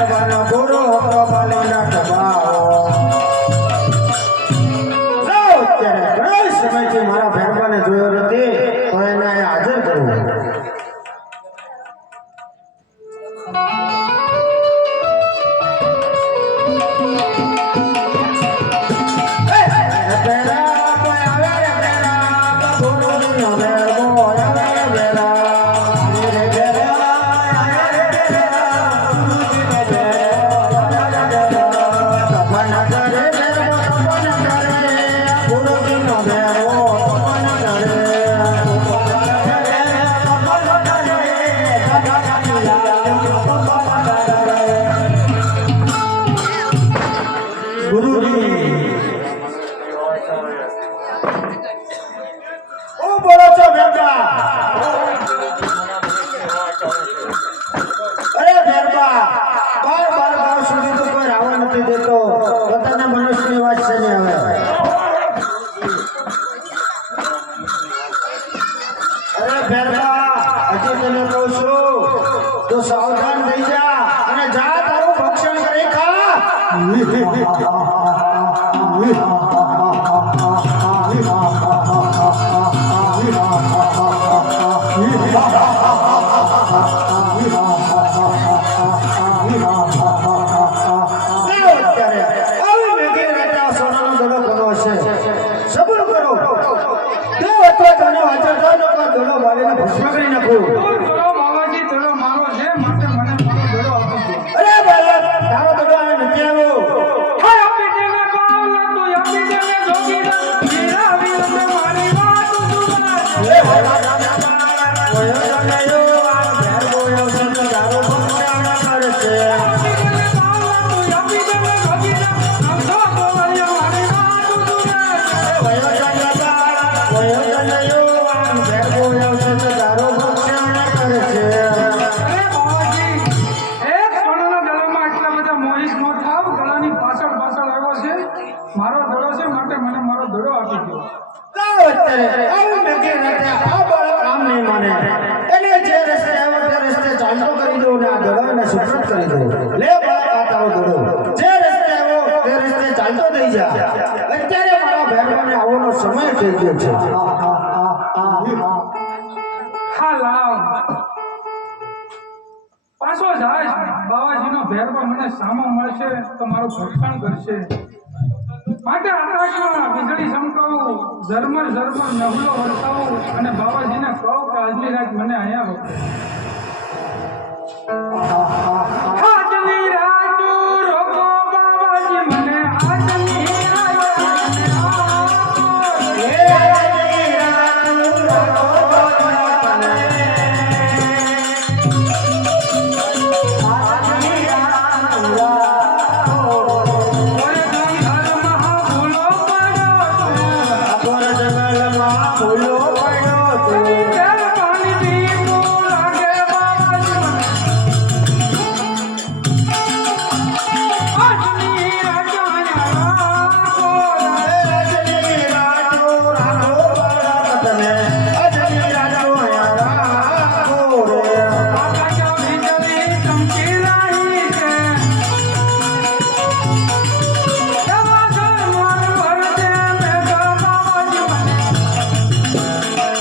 ભેરવાનો ગુરુ હતો બાલીના કબાઓ અત્યારે ઘણા સમયથી મારા ભેરવાને જોયો નથી તો એને અહીંયા હાજર કરવું સાવધાન થઈ જા અને જા તારું ભક્ષણ કરી ખા સોનાનો દડો કોનો હશે સબૂર કરો તે અથવા તને વાંચો દડો વાળીને ભસ્મ કરી નાખું સમય થઈ ગયો છે હા લાવ પાછો જાય બાવાજીનો ભેરવા મને સામો મળશે તો મારું ભક્ષણ કરશે માટે આકાશમાં વીજળી ચમકાવું ઝરમર ઝરમર નવલો વરસાવું અને બાવાજીને કહું કે આજની રાત મને અહીંયા